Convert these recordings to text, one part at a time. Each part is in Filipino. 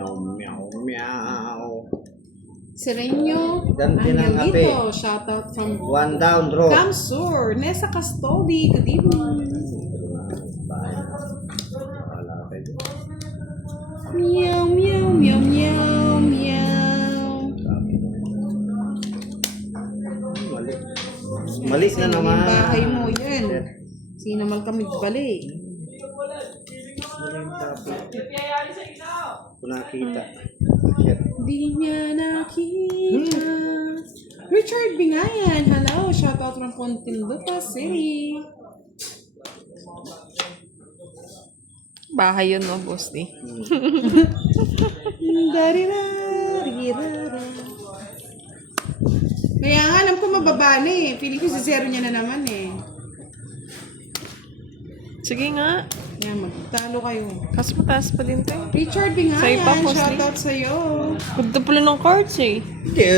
meow, meow, meow. Sereno Ganti ng kape. Angelito, shout out from One down, draw. Camsur, Nessa Castoli, good evening. Meow, meow, meow, meow, meow. Mali na naman. Yung bahay mo, yan. Sinamal kami bali. Kung nakita. Di niya nakita. Richard Bingayan, hello. Shout out from Pontilupa City. Bahay yun, no, boss di. Kaya nga, alam ko mababa na eh. Feeling ko si zero niya na naman eh. Sige nga. Yan, magtalo kayo. Kaso mataas pa din to. Richard Sa'yo Bingayan, pa, boss, shout eh. out sa'yo. Ganda pala ng cards eh. Hindi,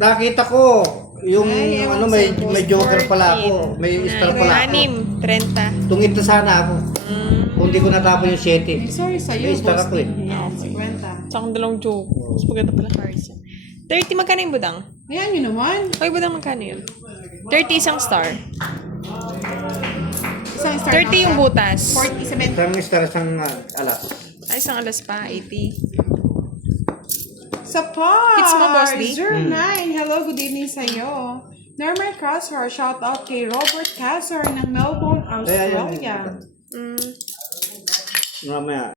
nakita ko. Yung Ay, ewan may sa'yo, may joker pala ako. May star pala ako. 6, 30. Tungit na sana ako. Kung hindi ko natapon yung 7. Sorry sa'yo, May star boss. ako eh. Yan, 50. Sa akong dalawang joke. Mas maganda pala cards. 30, magkano yung budang? Ayan yun naman. Okay, budang magkano yun? 30 isang star. Isang star 30 yung butas. 47. Isang star, isang alas. Ay, isang alas pa. 80. Sa pod! Hits mo, Boss D? 09. Hello, good evening sa'yo. Normal Crosser, shout out kay Robert Casser ng Melbourne, Australia. Mamaya.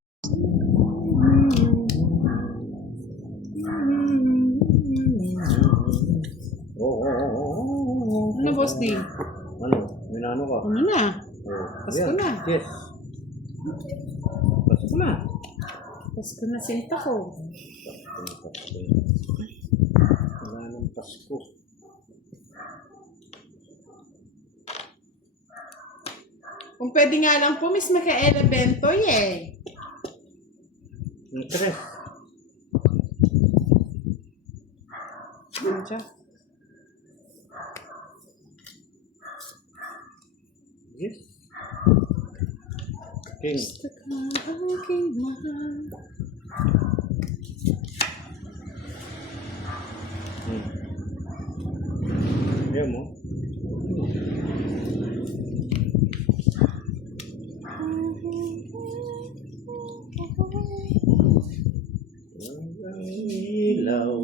Ano, Boss D? Ano? Minano ka? Ano na? Pasko na. Yes. Pasko na. Pasko na sinta ko. Wala nang Pasko. Kung pwede nga lang po, Miss Micaela Bentoy eh. Interest. Ano siya? Yes. King. Aking mahal. Yan mo. Ang ilaw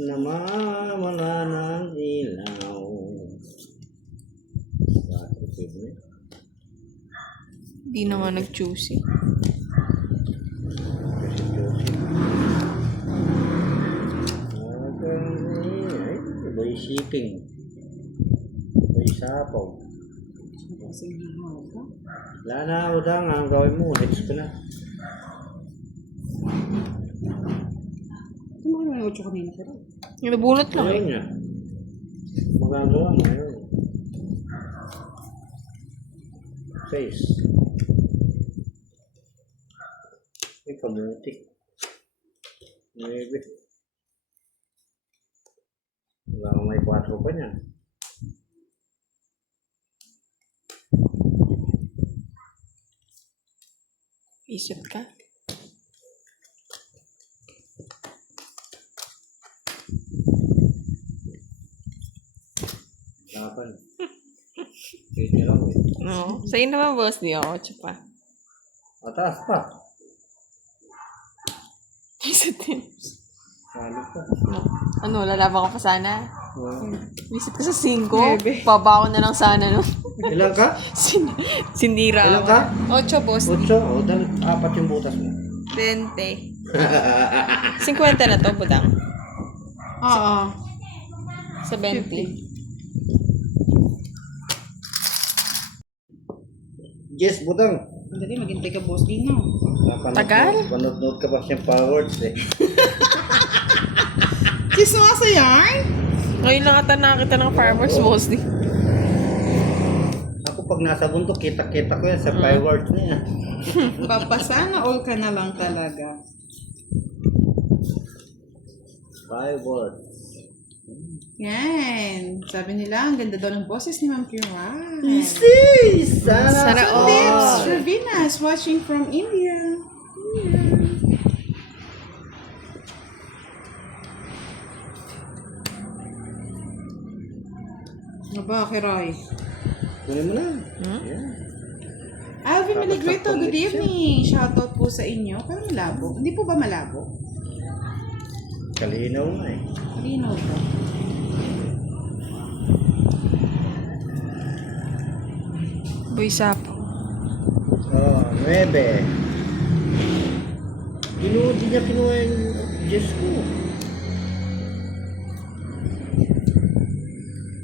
na mawala ng ilaw. Di na nga nag-choose eh. Iba shipping. Iba sapaw. Wala na, udang. Ang gawin mo, next ko na. Ano mo yung 8 kanina pero? Yung nabunot lang eh. Ayun niya. Magagawa mo yun. 6. Ay, kamutik. 9. Wala kang may 4 pa niya. Isip ka. Lapan. Sige lang eh. No. Sa'yo naman, boss. Di ako. 8 pa. Mataas pa. Isip din. Salo pa. Ano, lalaban ka pa sana? Isip ka sa 5. Bebe. Baba ko na lang sana, no? Ilan ka? Sinira Ilan ako. ka? 8, boss. 8. O, dahil 4 yung butas mo. 20. 50 na to, budang. Oo. Sa 20. Yes, butang. Dali, maghintay ka, Boss D, no? Tagal? Panood ka pa siyang forwards eh. Kiss mo sa yarn? Ngayon lang ata nakakita ng fireworks, boss. Di. Ako pag nasa bundok, kita-kita ko yan sa fireworks niya. Papasana all ka na lang talaga. Fireworks. Yan. Sabi nila, ang ganda daw ng boses ni Ma'am Kiran. Sis! Sana Tips, all. Ravinas, watching from India. ba, Kiray? Kunin mo na. Hmm? Yan. Alvin Tapos Miligrito, tatlong good lechon. evening. Shoutout po sa inyo. Parang malabo. Hindi po ba malabo? Kalinaw nga eh. Malinaw po. Boy Sapo. Oh, 9. Di niya kinuha yung Diyos ko.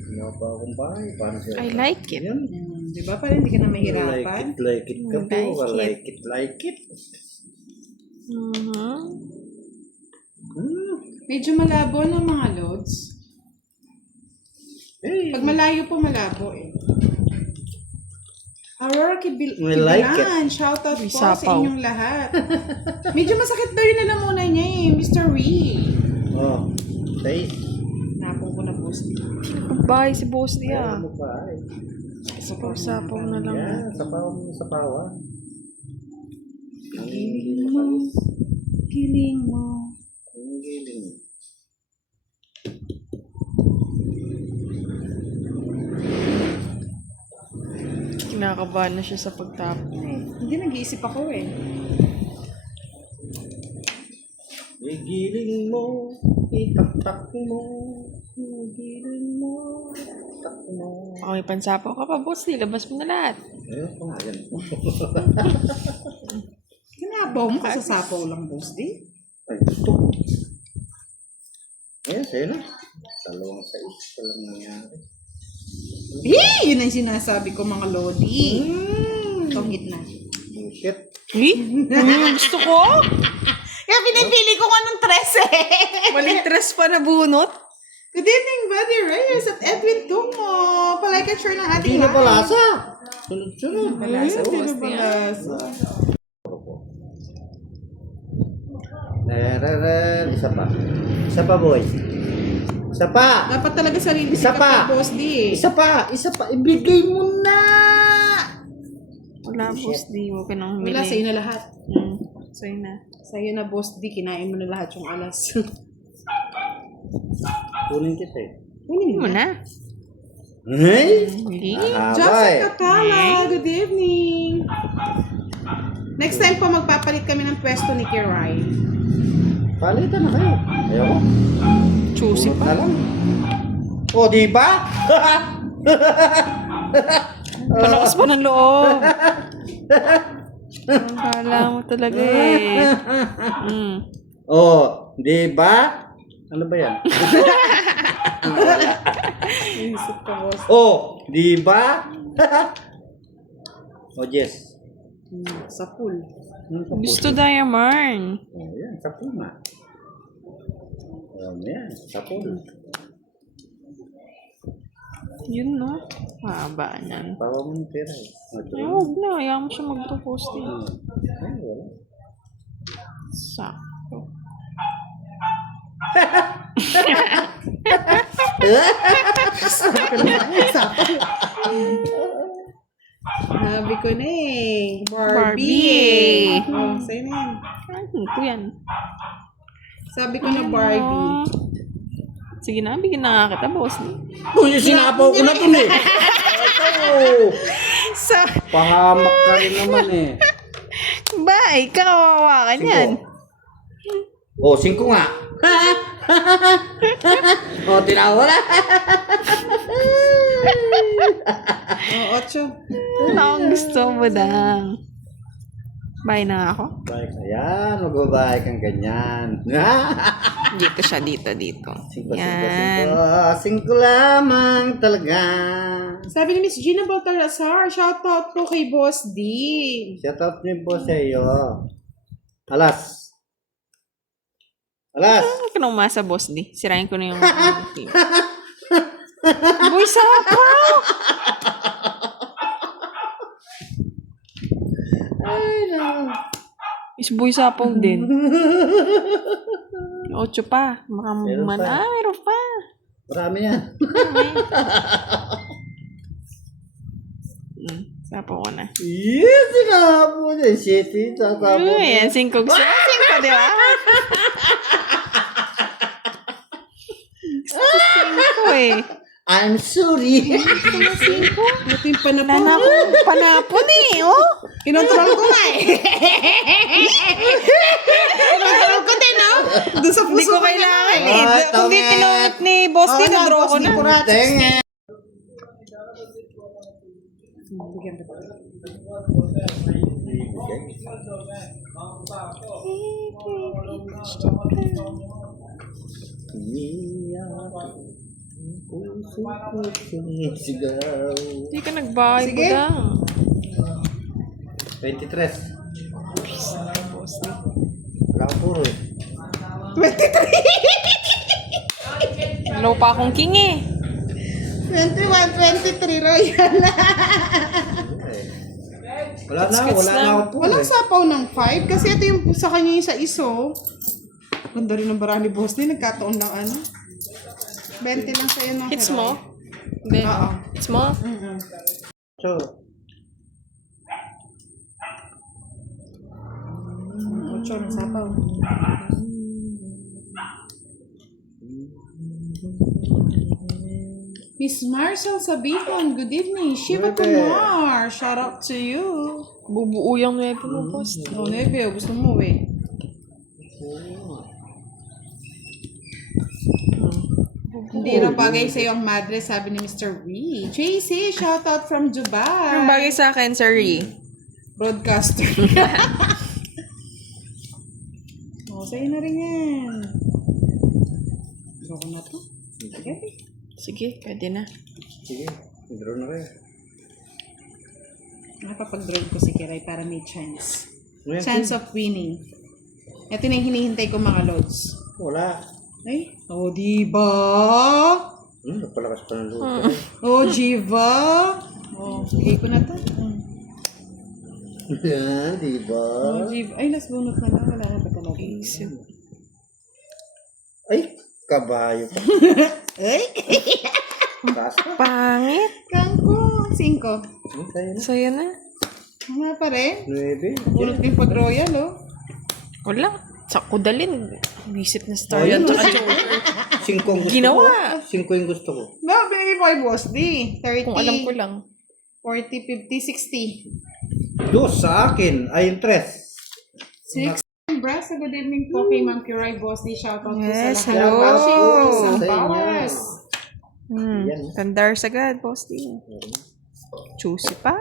Kinuha pa akong bahay. Paano siya? I like it. Yan. Di ba? Parang hindi ka na mahirapan. Like it ka po. Like it. Like it. Mhm. Medyo malabo ng mga loads. Hey. Pag malayo po, malabo eh. Aurora I like Kibilan, shoutout po sa Sapaw. inyong lahat. Medyo masakit daw yung lalamunan niya eh, Mr. Ree. Oh, 6. Napong ko na post. Bye si Boss Dia. Ano pa ay? Sapaw na lang. Yan, sapaw. Ang Giling mo. Giling mo. Ang giling. Kinakabahan na siya sa pagtapon. Hindi nag-iisip ako eh. Igiling mo, itaktak mo, igiling mo, itaktak mo. Ako may pansapaw ka pa, Boss Dia. Labas mo na lahat. Ayun pa nga yan. Kinabaw mo, kasasapaw lang, boss di. Ay, gusto ko. Ayan, sa'yo na. 2-6 pa lang nangyari. Yun ang sinasabi ko mga lodi. Tongit na. Bullshit. Gusto ko? Kaya pinipili ko anong 13. Maling tres pa na bunot. Good evening, Buddy Reyes at Edwin Tungo. Palike at share ng ating Hindi na balasa. Sunod-sunod. Balasa, Hindi boss na balasa. Isa pa. Isa pa, boys. Isa pa. Dapat talaga sarili Isa sikat pa. ka, boss di. Isa pa. Isa pa. Ibigay mo na. Wala, Boss Dia. Huwag ka nang humili. Wala, sa'yo na lahat. Sa'yo na. Sa'yo na, boss di. Kinain mo na lahat yung alas. Kunin kita eh. Kunin Mo mo na. na. Hey? Hindi. Joseph Catala, good evening. Next time po magpapalit kami ng pwesto ni Kiray. Palitan na kayo. Ayoko. Choosy Pulot pa. na lang. O, di ba? Palakas pa ng loob. Ang kala mo talaga eh. O, di ba? Ano ba yan? Isip ka, boss. O, di ba? O, Jess. Sa pool. Gusto Diamond. O, yan. Sa pool na. O, yan. Sa pool. Yun no. Haba niyan. Tawa mo yung pera eh. O, Ay, huwag na. Ayaw mo siya mag-propose din. Ay, wala. Sakto. Sabi ko na eh. Barbie. Oh, sa'yo na yan. Ano ko yan? Sabi ko na Barbie. Sige na, bigyan na nga kita, Boss Dia. Uy, sinapaw ko na ito eh. Ito. So, Pahamak ka rin naman eh. bye. Kakawawa ka niyan. O, 5 nga. O, tinawa na. Oh, 8. Ano ang gusto mo dang? Bye na ako. Bye ka yan. Mag-bye kang ganyan. Dito siya, dito. 5 Yan. lamang talaga. Sabi ni Miss Gina Baltarazar, shoutout po kay Boss D. Shout out niyo po sa iyo. Alas. Alas. Ano ka nang umasa, Boss Dia? Sirain ko na yung team. Boy, sapaw! Ay, no. Is boy sapaw din. 8 pa. Meron Makaman. pa. Meron pa. Marami yan. Sapaw ko na. Yes, sinapo niya. Shit, tatapo. Yan, 5 gusto. 5, di ba? Gusto ko 5 eh. I'm sorry. Ito yung panapon. Panapon eh, oh. Kinontrol ko nga eh. Kinontrol ko din, no? Doon sa puso Hindi ko ko kailangan na, eh. Ah, Kung di tama. pinungit ni Boss D, na-draw ko na. Tenga. Sigaw. Hindi ka nagbahay po Sige. lang. 23. Wala ko puro eh. Low pa akong king eh. 21, 23, Royal. Wala na, Skits wala na lang. ako puro Walang eh. sapaw ng 5 kasi ito yung sa kanya yung sa iso. Ganda rin ng bara ni Boss din. Nagkataon lang ano. 20 lang sa'yo ng Hits Heroy. mo? Hindi. Oo. Hits mo? Mm-mm. So, 8 ng sapaw. Miss Marcel Sabihon, good evening. Shiva Bebe. Kumar, shout out to you. Bubuo yung neto mo, Boss. Oh, Neve, gusto mo eh. Hindi na bagay sa'yo ang madre, sabi ni Mr. Wee. JC, shout out from Dubai. Ang bagay sa akin, Sir Ree. Broadcaster. Oh, sa'yo na rin yan. Gusto ko na to. Okay. Sige, pwede na. sige, draw na kayo. Napapag-draw ko si Kiray para may chance. Ngayon, Chance of winning. Ito na yung hinihintay ko mga lods. wala. Ay, oh, diba? Nagpalakas pa ng loob. Oh, Jiva. Oh, bigay ko na to. Yan, diba? Oh, Jiva. Ay, last bonus na lang. Wala na ba talaga? Ay, kabayo pa. Ay, Taas pa. Pangit. kangko. 5. Sa'yo na. Sa'yo na. Wala pa rin. 9. Ulot yung pag-royal, oh. Wala. Sa kudalin. Visit na star Oh, yan. yun. Tsaka Joker. 5 ang gusto Ginawa. ko. 5 yung gusto ko. No, binigay ko kay Boss D. 30, Kung alam ko lang. 40, 50, 60. Dos sa akin ay 3. 6. Brass, good evening po kay Ma'am Kiray Boss D. Shout out po Yes, sa lahat. hello. Watching po sa Sa inyo. Powers. Yan. Tandars agad, Boss D. Juicy pa.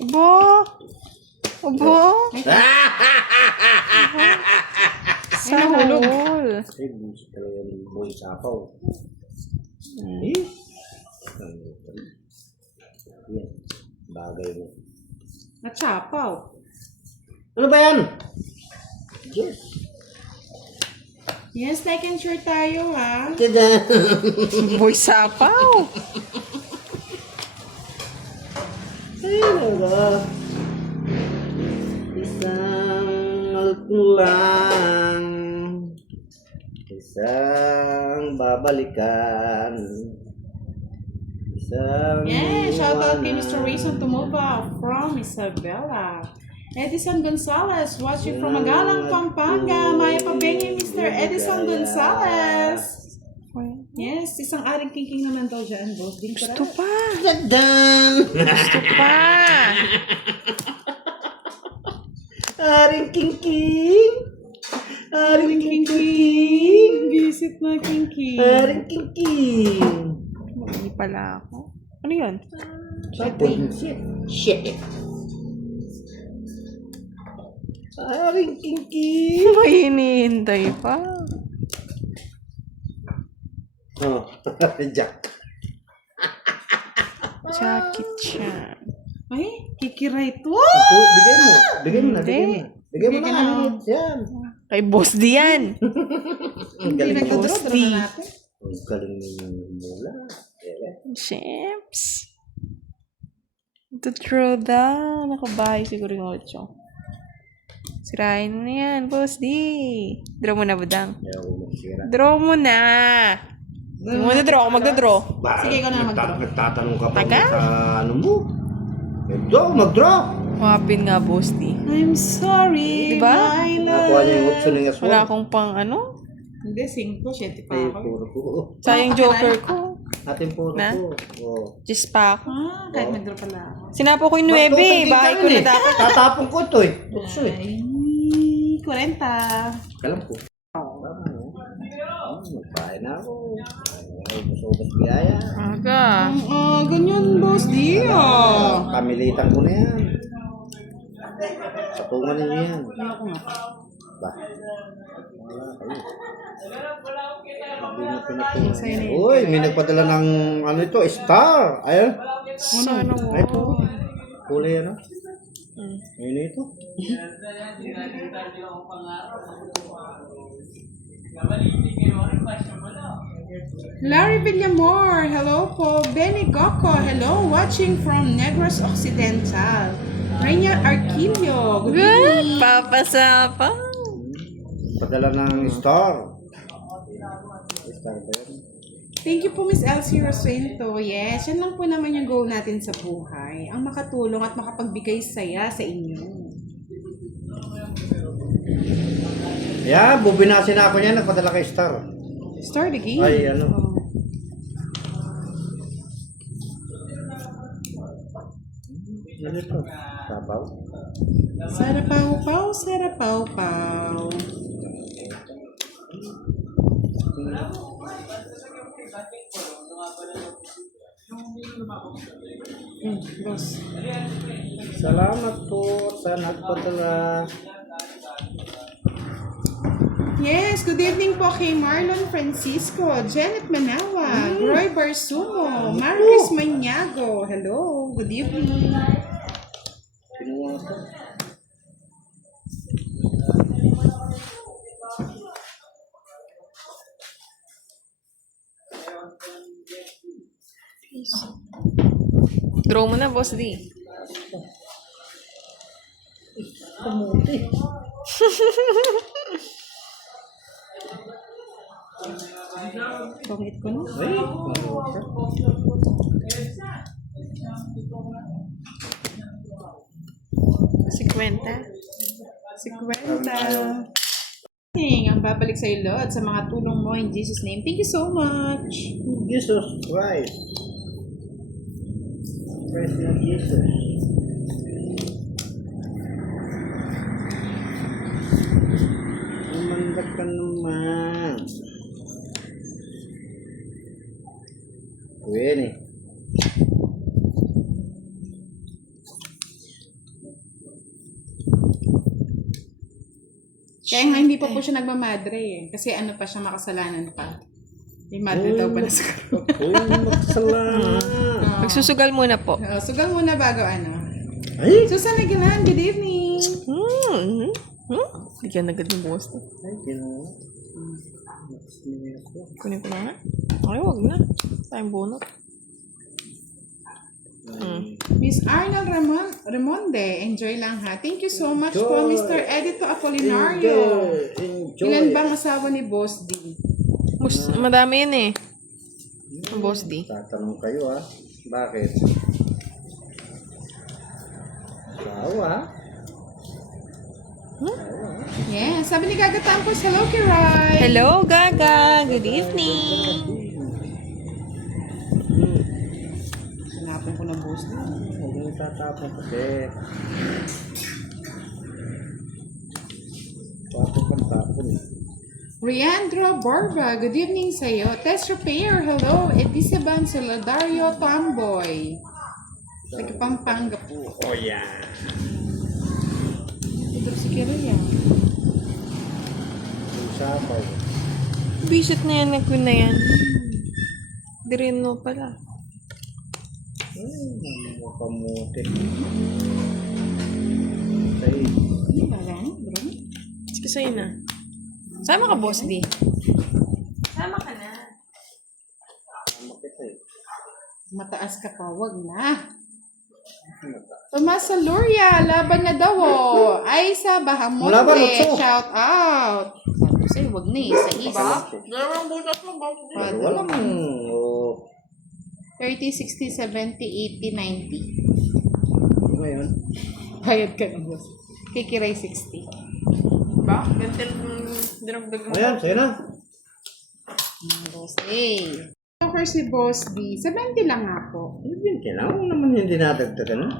Ubo! Ubo! Sa nahulog. hole. Ay, bullshit talaga ng boy sapaw. Eh? Yan. Bagay mo. Natsapaw. Ano ba yan? Yes. Yes, like and share tayo, ha? Tada! Boy sapaw. Ay, naga. Isang lang. Isang babalikan. Isang Yeah, shout out kay iwanan. Mr. Rayson Tumova from Isabela. Edison Gonzalez, watching from Magalang, Pampanga. Maya Pabengi, Mr. Edison Gonzalez. Yes, isang aring king naman daw dyan, boss. Din Gusto pa. Tadang! Gusto pa. Aring king-king! Aring King king-king! Visit na king. Aring king-king! Hindi pala ako. Ano yun? Sabon. Shit. Aring king-king! May hinihintay pa. Oh, Jack. Jackie Chan. Ay, kikiray to. Ako, bigay mo. Bigay mo na, bigay mo. Bigay mo Bigay na. na. Yan. Kay Boss D yan. Ang Hindi galing mo. nagdodro, Boss draw D. na natin. Ang galing mo mula. Sheeps. To throw down. Nakabahay siguro yung 8. Sirain mo na yan, Boss D. Draw mo na, Budang. Ayaw ko magsira. Draw mo na. Hindi mo na-draw. Ako magda-draw. Sige, ikaw na mag-draw. Nagtatanong ka pa Tagal? sa ano mo. Mag-draw. Mapin nga, Boss D. I'm sorry, Diba? my love. Nakuha niya yung option ng aswang. Wala akong pang ano. Hindi, 5, 7 pa Ay, ako. puro po. Sayang joker ko. Ating puro Na? po. Oh. Just pa ako. Kahit nag-draw pala ako. Sinapo ko yung 9. Bahay ko na dapat. Tatapon ko ito eh. Tukso eh. Ay, 40. Kalam ko. Magpain na ako. Ay, gusto biyaya. Aga. Ganyan, boss D. Kamilitan ko na yan. Satungan ninyo yan. Ba? Wala kayo. Hindi na pinatungan. Uy, may nagpadala ng ano ito, star. Ayun. Sana Ay po. Kulay ano? Ayun na ito. Larry Villamor, hello po. Benny Goco, hello. Watching from Negros Occidental. Reina Arquillo, good evening. Papasapa. Padala ng star. Star ba yan? Thank you po, Miss Elsie Rosento. Yes, yan lang po naman yung goal natin sa buhay. Ang makatulong at makapagbigay saya sa inyo. Yeah, bubinasin na ako niyan. Nagpadala kay star. Start the game. Ay, ano? Ano ito? Sabaw? Sarapaw-paw, sarapaw-paw. Boss. Salamat po sa nagpadala. Yes, good evening po kay Marlon Francisco, Janet Manawa, Roy Barsumo, Marcus Maniago. Hello, good evening. Kinuha ko. Draw mo na, Boss D. Kamuti. Pangit ko na. Ay, 50. 50. Ang babalik sa iyo, Lord, sa mga tulong mo in Jesus' name. Thank you so much. Jesus Christ. Christ na Jesus. Umandag ka naman. Kuya eh. Kaya nga hindi pa po siya nagmamadre eh. Kasi ano pa siya, makasalanan pa. May madre daw pa na sa karoon. Uy, magsalamat. Magsusugal muna po. Sugal muna bago ano. Ay! Susan Aguilan, good evening. Bigyan agad ng Boss D. Ay, ginawa. Kunin ko na nga. Ay, wag na. Tayong bunot. Miss Arnold Ramonde, enjoy lang ha. Thank you so much po, Mr. Edito Apolinario. Enjoy. Ilan bang asawa ni Boss D? Madami yun eh. Ang Boss D. Tatanong kayo ha. Bakit? Sawa. Yeah, sabi ni Gaga Tampos, hello Kiray. Hello, Gaga. Good evening. Hanapin ko na Boss D. Huwag mo tatapon kasi. Tapon. Riandro Borba, good evening sa'yo. Test Repair, hello. Edisaban Solidario Tomboy. Taga Pampanga po. Oh yeah. Ito si Kiray ah. Sabaw. Bisit na yan, nag-win na yan. Di rin no pala. Kamuti. Ay. Ano ba lang, bro? Sige sa'yo na. Sama ka, Boss D. Sama ka na. Mataas ka pa, wag na. Tomasa Luria, laban na daw oh. Ay sa Bahamonte, Laban, Otso. shout out. Sabi sa'yo, wag na eh, sa isa. Dalawang butas mo, Boss D. Wala mong... Oh. 30, 60, 70, 80, 90. Ano yun? Bayad ka na, boss. Kikiray 60. Ba? Gantil dinagdag mo. Ayan, sa'yo na. Boss A. Offer si Boss D. 70 lang nga po. Ibin ka na. Huwag naman hindi nadagdagan. Ano?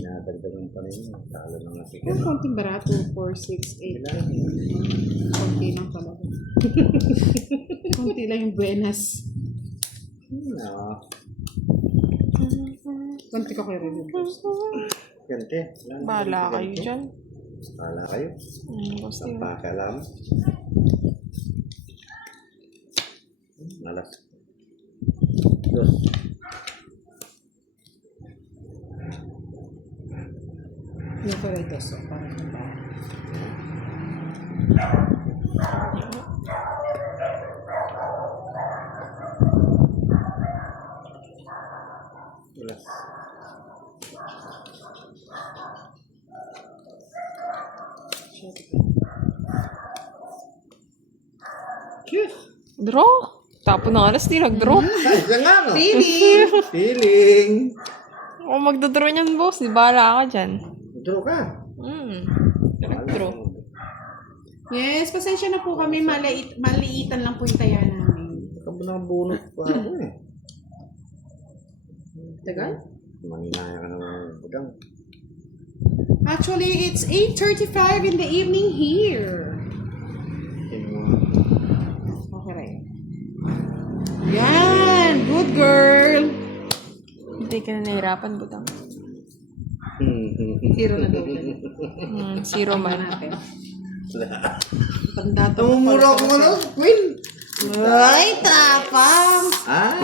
Nadagdagan pa rin. Talo lang natin. Yung konting barato. 4, 6, 8. Konti lang pala. Konti lang yung buenas. No. Konti ko kayo rin. Gante. Bahala kayo dyan. Bahala kayo. Boss D. Pakalam. Malas. Dos. Yung ko rin so parang ba? Malas. Cute. Draw. Tapo ng alas, di nag-draw. Ay, isa nga no. Feeling! Feeling. O magdodraw niyan, boss. Di bahala ka dyan. Draw ka. Nag-draw. Yes, pasensya na po kami. Maliitan lang po yung taya namin. Nakabunot pa ako eh. Tagal? Maninaya ka ng budang. Actually, it's 8:35 in the evening here. Okay rin. Yan! Good girl! Hindi ka na nahirapan, butang. Zero na daw. Zero man. natin. Tanda to. Tumumura ako ano? Queen! Ay, tapang! Ah,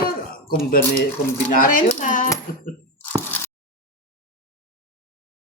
kombinasyon. 40.